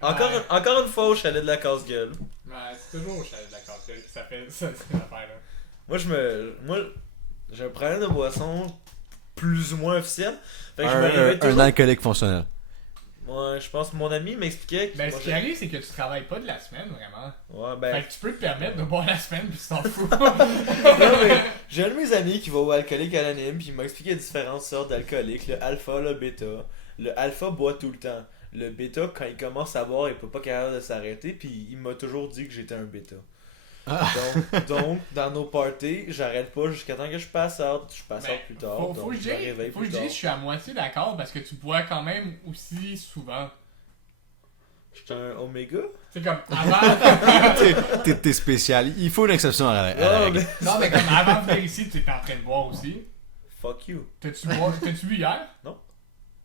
encore une fois au chalet de la casse-gueule. Ouais, c'est toujours au chalet de la casse-gueule que ça fait ça, cette affaire-là. Moi, j'ai un problème de boisson plus ou moins officiel. Fait que je Un m'arrivais toujours. alcoolique fonctionnel. Ouais, je pense que mon ami m'expliquait que. Ben, moi, ce qui arrive, c'est que tu travailles pas de la semaine, vraiment. Ouais, ben. Fait que tu peux te permettre de boire la semaine pis tu t'en fous. Non, mais j'ai un de mes amis qui va au alcoolique anonyme, puis il m'a expliqué les différentes sortes d'alcooliques, le alpha, le bêta. Le alpha boit tout le temps. Le bêta, quand il commence à boire, il peut pas capable de s'arrêter, puis il m'a toujours dit que j'étais un bêta. Donc, dans nos parties, j'arrête pas jusqu'à temps que je passe out. Je passe Ben, out plus tard. Faut donc que je je me réveille dise, faut que plus je tard. dise, je suis à moitié d'accord parce que tu bois quand même aussi souvent. J'étais un Oméga? C'est comme avant. T'es spécial. Il faut une exception à la règle. mais... Non, mais comme avant de venir ici, tu étais en train de boire aussi. Fuck you. T'as-tu bu hier? Non.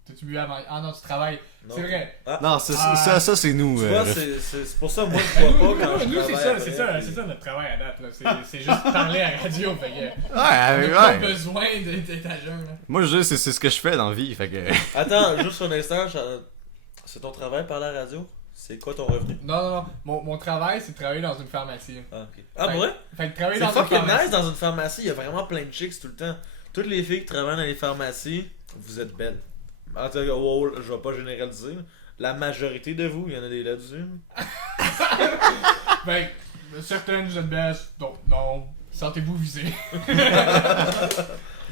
T'as-tu bu avant? Ah non, tu travailles. Non. C'est vrai. Non, ça c'est nous. Tu vois, c'est pour ça, moi, je bois pas quand je Nous, c'est travaille ça, après, c'est ça notre travail à date. Là. C'est juste parler à la radio. Fait que, Ouais, on a pas ouais. besoin d'être à jeun. Là. Moi, je dis, c'est ce que je fais dans la vie. Fait que. Attends, juste un instant, c'est ton travail par la radio? C'est quoi ton revenu? Non. Mon travail, c'est de travailler dans une pharmacie. Ah, ok. Ah, Fait- ouais? Fait que travailler C'est dans une fucking pharmacie. nice dans une pharmacie, il y a vraiment plein de chicks tout le temps. Toutes les filles qui travaillent dans les pharmacies, vous êtes belles. En tout cas, wow, je vais pas généraliser. La majorité de vous, il y en a des là-dessus. Ben, certaines vous êtes belles, donc non. Sentez-vous visés.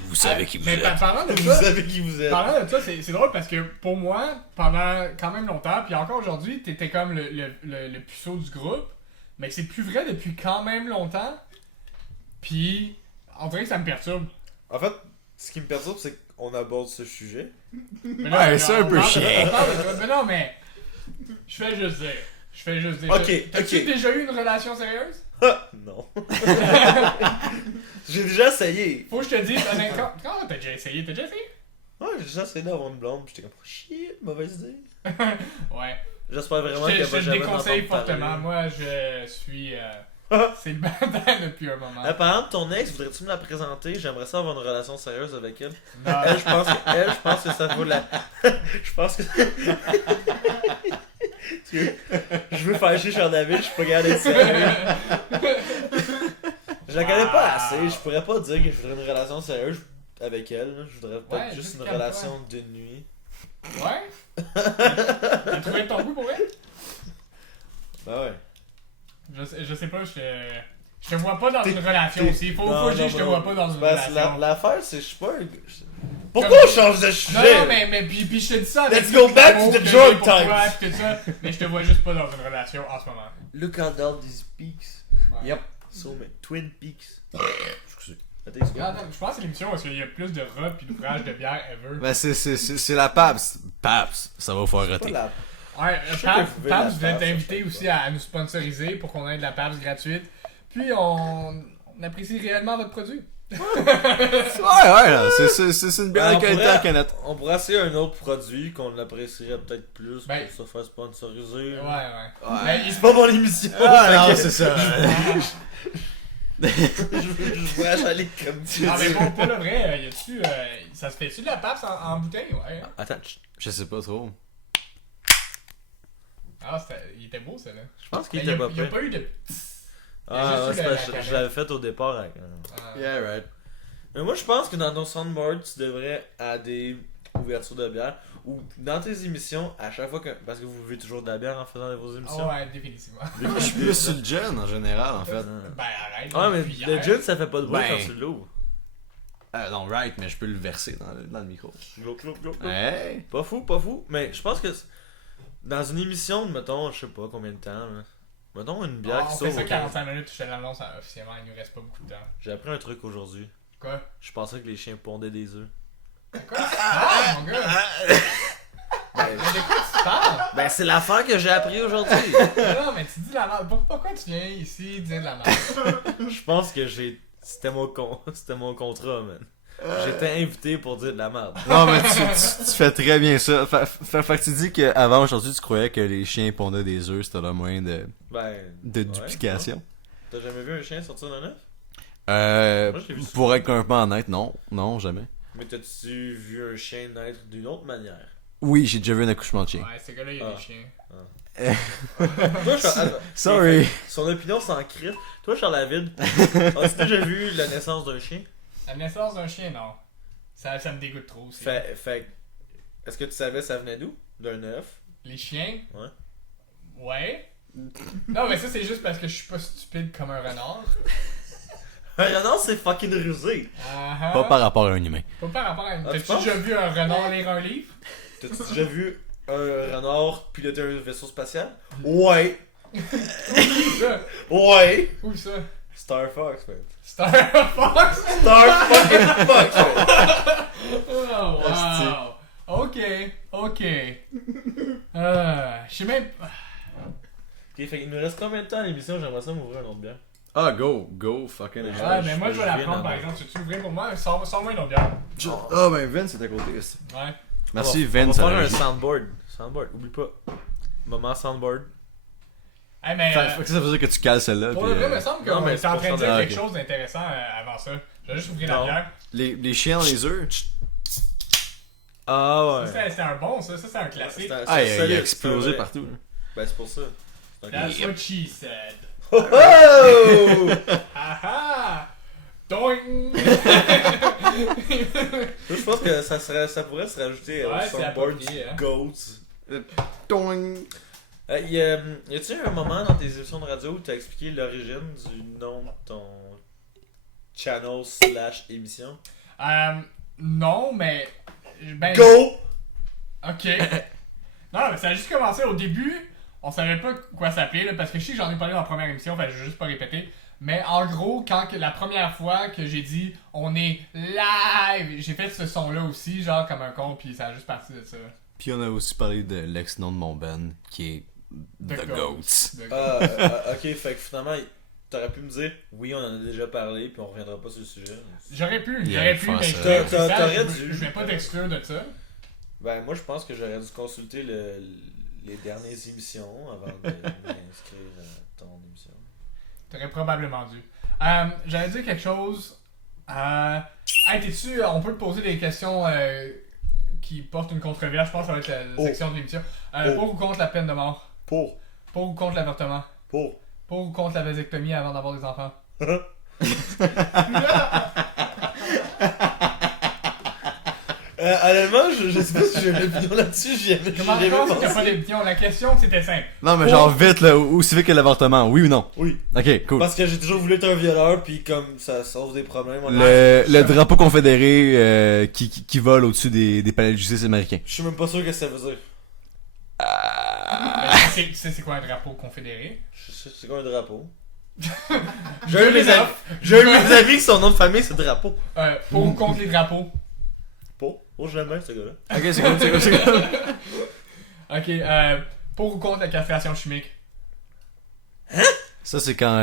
Vous savez qui vous Mais êtes. parlant de Vous ça, savez qui vous êtes. parlant de ça, c'est drôle parce que pour moi, pendant quand même longtemps, puis encore aujourd'hui, t'étais comme le puceau du groupe. Mais c'est plus vrai depuis quand même longtemps. Puis, on dirait que ça me perturbe. En fait, ce qui me perturbe, c'est qu'on aborde ce sujet. Mais Ouais, c'est un on peu parle de- chiant. on parle de toi. Mais non, mais. Je fais juste dire. Ok, T'as-tu ok. déjà eu une relation sérieuse? Ah, non. J'ai déjà essayé. Faut que je te dise, honnêtement. Quand t'as déjà essayé? T'as déjà essayé? Ouais, j'ai déjà essayé d'avoir une blonde, pis j'étais comme, shit, mauvaise idée. Ouais. J'espère vraiment Je qu'elle te va le jamais déconseille m'entendre parler. fortement. Moi, je suis célibataire depuis un moment. Par exemple, ton ex, voudrais-tu me la présenter? J'aimerais ça avoir une relation sérieuse avec elle. Non. Elle, je pense que ça vaut la... je pense que... Je veux faire chier Charles David, je suis pas capable d'être sérieux. Je la connais pas assez, je pourrais pas dire que je voudrais une relation sérieuse avec elle. Là. Je voudrais peut-être Ouais, juste juste une calme-toi. relation d'une nuit. Ouais? T'as trouvé ton goût pour elle? Ben ouais. Je sais pas, je te vois pas dans une relation t'es- aussi. Faut Non, dire que je te non, vois pas dans une Ben, relation. l'affaire, c'est que je suis pas un... Pourquoi on change de Non, sujet? non, mais puis je te dis ça avec Let's go tout back l'amour to the que j'ai drug pour toi, times. pis tout ça, mais je te vois juste pas dans une relation en ce moment. Look at all these peaks. Ouais. Yep. So many Twin Peaks. Excusez. Attends, Regarde, je pense que c'est l'émission où il y a plus de rats pis d'ouvrages de bière ever. Ben, c'est la PAPS. PAPS, ça va vous faire pas rater. la... Ouais, Je sais Pabs que vous pouvez la voulait faire, t'inviter ça, aussi à nous sponsoriser pour qu'on ait de la Pabs gratuite. Puis on apprécie réellement votre produit. Ouais, là, c'est une bière Ben, de qualité à canette. on pourrait essayer un autre produit qu'on apprécierait peut-être plus Ben, pour se faire sponsoriser. Ouais. Mais il C'est pas mon émission. Ah fait non, que c'est ça. je voudrais achaler comme tu Ah, mais dis. pour le vrai, y a-tu. Ça se fait-tu de la Pabs en bouteille? Ouais. Attends, Je sais pas trop. Ah, il était beau, ça, là. je pense qu'il Il y était a pas pas prêt. eu de. Ah, ouais, juste eu c'est la parce que canette. je l'avais fait au départ. Avec... Ah. Yeah, right. Mais moi, je pense que dans ton soundboard, tu devrais à des ouvertures de bière ou dans tes émissions, à chaque fois que. Parce que vous buvez toujours de la bière en faisant vos émissions. Ah ouais, définitivement. Je suis plus sur le gin en général, en fait. Ben arrête. Ah, mais depuis le hier. gin, ça fait pas de bruit Ben. quand tu l'ouvres. Non, right, mais je peux le verser dans le micro. Glop, glop, glop, glop. Hey! Pas fou, pas fou. Mais je pense que dans une émission de, mettons, je sais pas combien de temps, là. Mettons une bière Ah, qui on sauve fait ça au 45 minutes, je te l'annonce officiellement, il nous reste pas beaucoup de temps. J'ai appris un truc aujourd'hui. Quoi? Je pensais que les chiens pondaient des œufs. Quoi? Ah, mon gars! Mais de quoi tu parles? Ben, c'est l'affaire que j'ai appris aujourd'hui. Non, mais tu dis de la merde. Pourquoi tu viens ici dire de la merde? Je pense que c'était mon contrat, man. J'étais invité pour dire de la merde. Non, mais tu fais très bien ça. Fait que tu dis qu'avant aujourd'hui, tu croyais que les chiens pondaient des œufs, c'était leur moyen de Ben. duplication. ouais. T'as jamais vu un chien sortir d'un œuf? Moi, je l'ai vu Pour être complètement honnête, non. Non, jamais. Mais t'as-tu vu un chien naître d'une autre manière? Oui, j'ai déjà vu un accouchement de chien. Ouais, ce gars-là, il y a Ah. des chiens. Toi, Sorry. Son opinion s'en crisse. Toi, Charles-David, as-tu déjà vu la naissance d'un chien? La naissance d'un chien, non. Ça me dégoûte trop aussi. Fait. Est-ce que tu savais ça venait d'où? D'un œuf? Les chiens? Ouais. Ouais. Non, mais ça, c'est juste parce que je suis pas stupide comme un renard. Un renard, c'est fucking rusé. Ah, Pas par rapport à un humain. Pas par rapport à... tu T'as-tu penses? déjà vu un renard lire un livre? T'as-tu déjà vu un renard piloter un vaisseau spatial? Ouais. Où ça? Ouais. Où ça? Star Fox, man. Star Fox? Star fucking Fox, man. Oh, wow. Ok. Je sais même... fait il nous reste combien de temps à l'émission? J'aimerais ça m'ouvrir un autre bière. Ah, go, fucking Ouais, hell. Ouais, mais moi je vais la viens prendre d'en par avoir. exemple. Tu ouvrir pour moi? Sors-moi une autre bière. Ah, ben Vince, c'est à côté. Ouais. Merci, on va Vince. faire à la un régie. soundboard. Oublie pas. Moment soundboard. Hey, mais. Fait que ça veut dire que tu cales celle-là. Pour puis, le vrai, il me semble non, qu'on mais était en train de c'est dire pour quelque ça. chose d'intéressant avant ça. Je vais juste ouvrir la Non. bière. les chiens dans les œufs. Ah Ça, c'était un bon, ça c'est un classique. Ah, il a solide, explosé c'est vrai. partout. Là. Ben, c'est pour ça. C'est un That's gars. what she said. Oh! Oh! Haha! Doing! Je pense que ça pourrait se rajouter au Ouais, c'est soundboard approprié, hein. Goats. Toing. Y a-tu un moment dans tes émissions de radio où t'as expliqué l'origine du nom de ton channel / émission? Non, mais. Ben, Go! Ok. Non, mais ça a juste commencé au début. On savait pas quoi s'appeler, là, parce que je sais que j'en ai parlé dans la première émission, fait que je vais juste pas répéter. Mais en gros, la première fois que j'ai dit on est live, j'ai fait ce son-là aussi, genre comme un con, puis ça a juste parti de ça. Puis on a aussi parlé de l'ex-nom de mon band, qui est The Goats. The Ok, fait que finalement, t'aurais pu me dire oui, on en a déjà parlé, puis on reviendra pas sur le sujet. J'aurais pu, Il aurait mais faire je ça. fais ça, T'aurais je dû. vais pas t'exclure de ça. Ben, moi, je pense que j'aurais dû consulter les dernières émissions avant de m'inscrire à ton émission. T'aurais probablement dû. J'allais dire quelque chose. Hey, t'es-tu. On peut te poser des questions qui portent une controverse. Je pense que ça va être la section de l'émission. Pour ou contre la peine de mort? Pour. Pour ou contre l'avortement? Pour. Pour ou contre la vasectomie avant d'avoir des enfants? Honnêtement, je sais pas si j'ai une opinion là-dessus. Comment j'ai ça que t'as pas d'opinion? La question c'était simple. Non, mais genre vite, là, aussi vite que l'avortement, oui ou non? Oui. Ok, cool. Parce que j'ai toujours voulu être un violeur, puis comme ça sauve des problèmes. Le drapeau confédéré qui vole au-dessus des palais de justice américains. Je suis même pas sûr que ça veut dire. Tu sais c'est quoi un drapeau confédéré? C'est quoi un drapeau? J'ai un de mes amis qui son nom de famille c'est drapeau. Pour ou contre les drapeaux? Pour. Oh, je l'aime bien ce gars-là. Ok, c'est cool. Ok, pour ou contre la castration chimique? Ça, c'est quand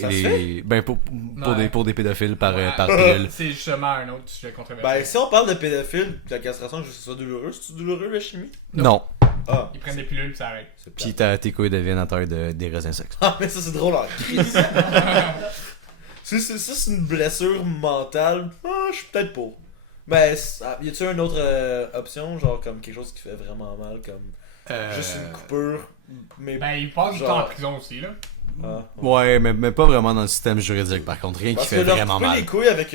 Ça se fait? Ben, Ouais. pour des pédophiles par Ouais. pilule. C'est justement un autre sujet controversé. Ben, si on parle de pédophile, la castration, je sais ça douloureux. C'est-tu douloureux la chimie? Non. Ah, Ils prennent des pilules pis ça arrête. c'est Puis plate. tes couilles deviennent à taille des raisins secs. Ah, mais ça c'est drôle en crise. C'est une blessure mentale. Ah, je suis peut-être pour. Mais y a-tu une autre option, genre comme quelque chose qui fait vraiment mal, comme juste une coupure, mais Ben, ils passent du Genre- temps en prison aussi, là. ah. Ouais, mais pas vraiment dans le système juridique, par contre. Rien Parce qui que fait leur vraiment couper mal. les couilles avec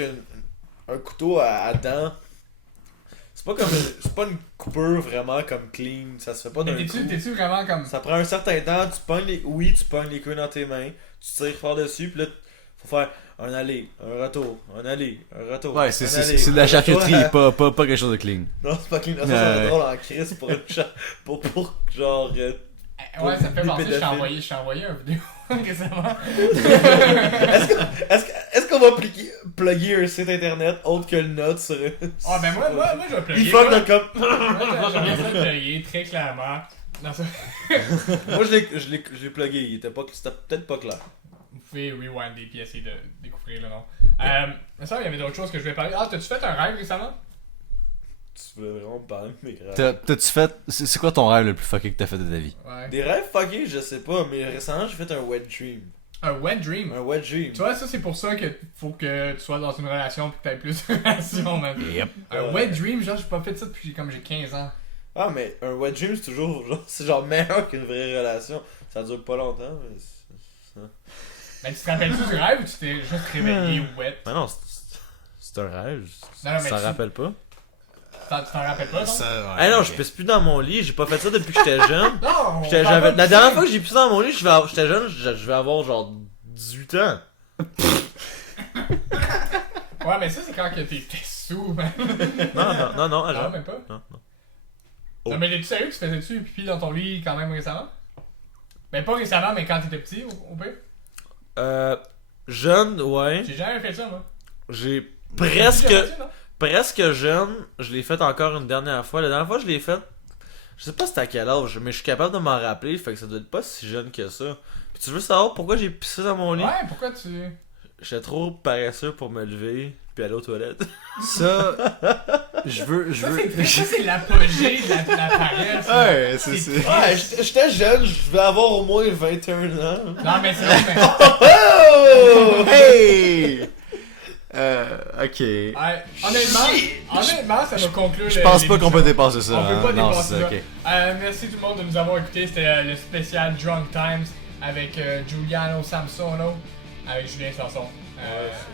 un couteau à dents, c'est pas comme c'est pas une coupure vraiment comme clean, ça se fait pas d'un Mais coup. t'es-tu vraiment comme. Ça prend un certain temps, tu pognes les couilles dans tes mains, tu tires par dessus, puis là faut faire un aller, un retour, un aller, un retour. Ouais, un c'est aller, de la un charcuterie, retour. pas quelque chose de clean. Non, c'est pas clean. Ça, Ouais. c'est drôle en crise pour pour genre. Ouais, ça me fait les penser, pédophiles. je t'ai envoyé une vidéo récemment. Est-ce qu'on va plugger un site internet autre que le nôtre sur. Ah, ben moi je vais plugger. Efuck.com. Moi, j'aimerais ça plugger, très clairement. Non, ça... Moi je l'ai plugué, c'était peut-être pas clair. Vous pouvez rewinder et essayer de découvrir le nom. Mais ça, il y avait d'autres choses que je voulais parler. Ah, t'as-tu fait un rêve récemment? Tu voulais vraiment me parler de mes rêves. T'as-tu fait. C'est quoi ton rêve le plus fucké que t'as fait de ta vie? Ouais. Des rêves fuckés, je sais pas, mais récemment j'ai fait un wet dream. Un wet dream. Un wet dream. Tu vois, ça, c'est pour ça que faut que tu sois dans une relation et que t'aies plus de relations, man. Yep. Un wet dream, genre, j'ai pas fait ça depuis comme j'ai 15 ans. Ah, mais un wet dream c'est toujours c'est genre meilleur qu'une vraie relation. Ça dure pas longtemps, mais Mais tu te rappelles-tu du rêve ou tu t'es juste réveillé wet? Mais non, c'est un rêve. Non, mais Ça tu- rappelle pas. Tu t'en rappelles pas, non? Ah non, je pisse plus dans mon lit, j'ai pas fait ça depuis que j'étais jeune. Non! La dernière fois que j'ai pissé dans mon lit, j'étais jeune, je vais avoir genre 18 ans. Ouais, mais ça, c'est quand que t'es sous, man. Non, Non, alors. même pas. Non. Non, mais es-tu sérieux que tu faisais-tu pipi dans ton lit quand même récemment? Ben, pas récemment, mais quand t'étais petit, au pire. Jeune, ouais. J'ai jamais fait ça, moi. J'ai J'ai jamais fait ça, non? presque jeune. Je l'ai fait encore une dernière fois. La dernière fois que je l'ai fait, Je sais pas c'était à quel âge, mais je suis capable de m'en rappeler, fait que ça doit être pas si jeune que ça. Puis tu veux savoir pourquoi j'ai pissé dans mon lit? Ouais, pourquoi tu. J'étais trop paresseux pour me lever puis aller aux toilettes. Ça, je veux. Ça, c'est l'apogée de la paresse. là. Ouais, c'est. Ouais, j'étais jeune, je devais avoir au moins 21 ans. Non, mais c'est vrai, mais. Oh! Hey! Ok. Ouais, honnêtement, ça va conclure. Je pense pas qu'on peut dépasser ça. On peut pas hein. Non, dépasser c'est ça. ok. Merci tout le monde de nous avoir écoutés. C'était le spécial Drunk Times avec Giuliano Samsono, avec Julien Sanson,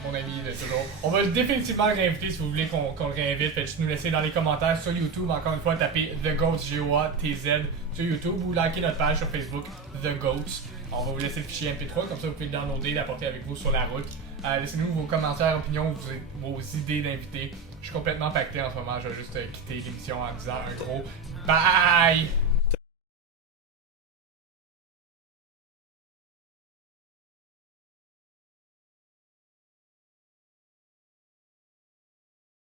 mon ami de toujours. On va définitivement le réinviter si vous voulez qu'on le réinvite. Faites juste nous laisser dans les commentaires sur YouTube. Encore une fois, tapez The Goats, G-O-A-T-Z sur YouTube ou likez notre page sur Facebook, The Goats. On va vous laisser le fichier MP3, comme ça vous pouvez le downloader, l'apporter avec vous sur la route. Laissez-nous vos commentaires, opinions, vos idées d'invités. Je suis complètement pacté en ce moment, je vais juste quitter l'émission en disant un gros bye!